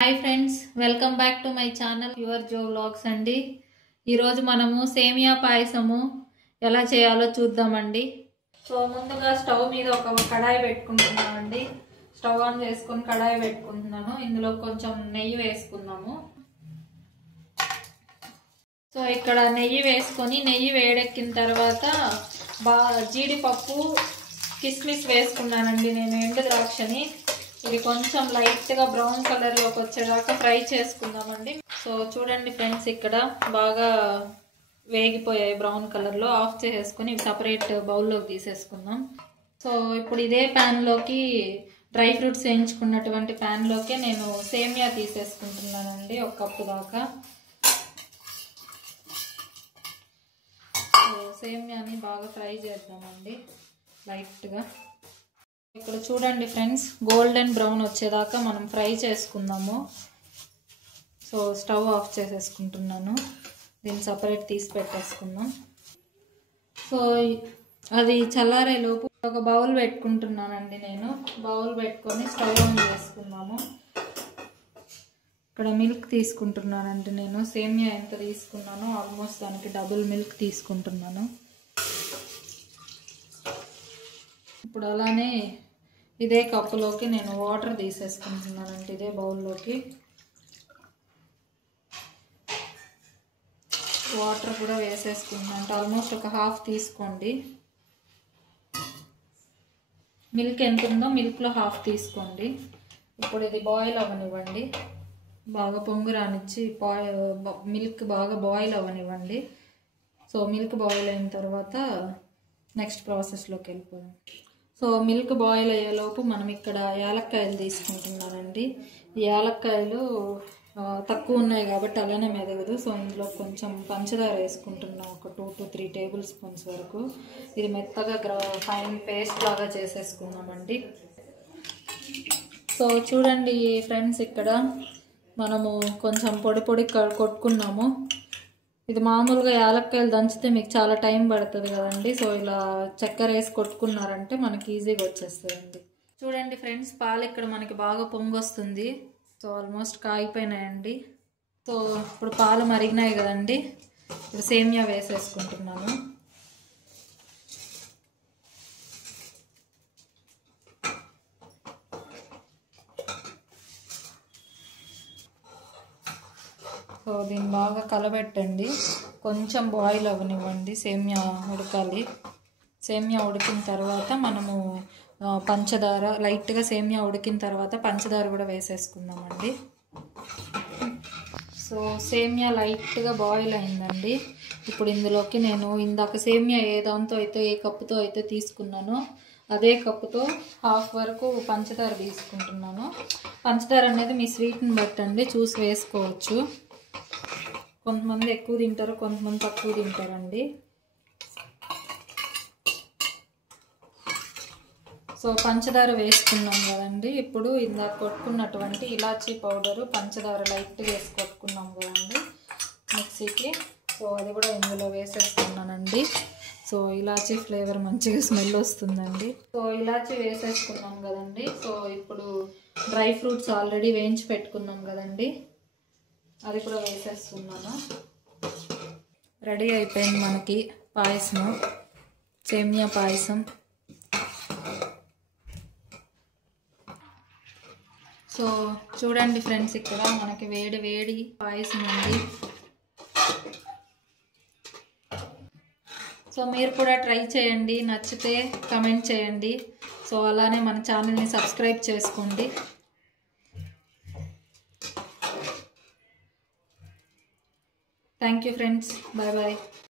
Hi friends, welcome back to my channel your Jo vlogs అండి. ఈరోజు మనము సేమియా పాయసము ఎలా చేయాలో చూద్దామండి. సో ముందుగా స్టవ్ మీద ఒక కడాయి పెట్టుకుంటున్నామండి. స్టవ్ ఆన్ చేసుకొని కడాయి పెట్టుకుంటున్నాను. ఇందులో కొంచెం నెయ్యి వేసుకుందాము. సో ఇక్కడ నెయ్యి వేసుకొని నెయ్యి వేడెక్కిన తర్వాత జీడిపప్పు కిస్మిస్ వేసుకున్నానండి. నేను ఎండు ద్రాక్షని ఇది కొంచెం లైట్గా బ్రౌన్ కలర్లోకి వచ్చేదాకా ఫ్రై చేసుకుందామండి. సో చూడండి ఫ్రెండ్స్, ఇక్కడ బాగా వేగిపోయాయి బ్రౌన్ కలర్లో. ఆఫ్ చేసేసుకొని ఇవి సపరేట్ బౌల్లోకి తీసేసుకుందాం. సో ఇప్పుడు ఇదే ప్యాన్లోకి డ్రై ఫ్రూట్స్ వేయించుకున్నటువంటి ప్యాన్లోకి నేను సేమియా తీసేసుకుంటున్నానండి, 1 కప్పు దాకా. సో సేమియాని బాగా ఫ్రై చేద్దామండి లైట్గా. ఇక్కడ చూడండి ఫ్రెండ్స్, గోల్డెన్ బ్రౌన్ వచ్చేదాకా మనం ఫ్రై చేసుకుందాము. సో స్టవ్ ఆఫ్ చేసేసుకుంటున్నాను. దీన్ని సపరేట్ తీసి పెట్టేసుకుందాం. సో అది చల్లారేలోపు ఒక బౌల్ పెట్టుకుంటున్నానండి. నేను బౌల్ పెట్టుకొని స్టవ్ ఆన్ చేసుకుందాము. ఇక్కడ మిల్క్ తీసుకుంటున్నానండి. నేను సేమియా ఎంత తీసుకున్నానో ఆల్మోస్ట్ దానికి డబుల్ మిల్క్ తీసుకుంటున్నాను. ఇప్పుడు అలానే ఇదే కప్పులోకి నేను వాటర్ తీసేసుకుంటున్నానండి, ఇదే బౌల్లోకి. వాటర్ కూడా వేసేసుకుంటున్నాను. ఆల్మోస్ట్ ఒక హాఫ్ తీసుకోండి. మిల్క్ ఎంత ఉందో మిల్క్లో హాఫ్ తీసుకోండి. ఇప్పుడు ఇది బాయిల్ అవ్వనివ్వండి. బాగా పొంగు రానిచ్చి మిల్క్ బాగా బాయిల్ అవ్వనివ్వండి. సో మిల్క్ బాయిల్ అయిన తర్వాత నెక్స్ట్ ప్రాసెస్లోకి వెళ్ళిపోదాం. సో మిల్క్ బాయిల్ అయ్యేలోపు మనం ఇక్కడ యాలక్కాయలు తీసుకుంటున్నానండి. ఈ యాలక్కాయలు తక్కువ ఉన్నాయి కాబట్టి అలానే మెదగదు. సో ఇందులో కొంచెం పంచదార వేసుకుంటున్నాం, ఒక 2 to 3 టేబుల్ స్పూన్స్ వరకు. ఇది మెత్తగా ఫైన్ పేస్ట్ లాగా చేసేసుకున్నామండి. సో చూడండి ఫ్రెండ్స్, ఇక్కడ మనము కొంచెం పొడి కొట్టుకున్నాము. ఇది మామూలుగా యాలక్కాయలు దంచితే మీకు చాలా టైం పడుతుంది కదండి. సో ఇలా చక్కెర వేసి కొట్టుకున్నారంటే మనకి ఈజీగా వచ్చేస్తుందండి. చూడండి ఫ్రెండ్స్, పాలు ఇక్కడ మనకి బాగా పొంగొస్తుంది. సో ఆల్మోస్ట్ కాగిపోయినాయండి. సో ఇప్పుడు పాలు మరిగినాయి కదండి. ఇప్పుడు సేమియా వేసేసుకుంటున్నాను. సో దీన్ని బాగా కలబెట్టండి. కొంచెం బాయిల్ అవ్వనివ్వండి. సేమియా ఉడకాలి. సేమియా ఉడికిన తర్వాత మనము పంచదార లైట్గా సేమియా ఉడికిన తర్వాత పంచదార కూడా వేసేసుకుందామండి. సో సేమియా లైట్గా బాయిల్ అయిందండి. ఇప్పుడు ఇందులోకి నేను ఇందాక సేమియా ఏ కప్పుతో అయితే తీసుకున్నానో అదే కప్పుతో హాఫ్ వరకు పంచదార తీసుకుంటున్నాను. పంచదార అనేది మీ స్వీట్ని బట్టండి చూసి వేసుకోవచ్చు. కొంతమంది ఎక్కువ తింటారు, కొంతమంది తక్కువ తింటారండి. సో పంచదార వేసుకున్నాం కదండి. ఇప్పుడు ఇందాక కొట్టుకున్నటువంటి ఇలాచీ పౌడరు, పంచదార లైట్గా వేసి కొట్టుకున్నాం కదండి మిక్సీకి. సో అది కూడా ఇందులో వేసేసుకున్నానండి. సో ఇలాచీ ఫ్లేవర్ మంచిగా స్మెల్ వస్తుందండి. సో ఇలాచీ వేసేసుకున్నాం కదండి. సో ఇప్పుడు డ్రై ఫ్రూట్స్ ఆల్రెడీ వేయించి పెట్టుకున్నాం కదండి, అది కూడా వేసేస్తున్నాను. రెడీ అయిపోయింది మనకి పాయసం, సేమియా పాయసం. సో చూడండి ఫ్రెండ్స్, ఇక్కడ మనకి వేడి వేడి పాయసం ఉంది. సో మీరు కూడా ట్రై చేయండి, నచ్చితే కమెంట్ చేయండి. సో అలానే మన ఛానల్ని సబ్స్క్రైబ్ చేసుకోండి. Thank you friends, bye bye.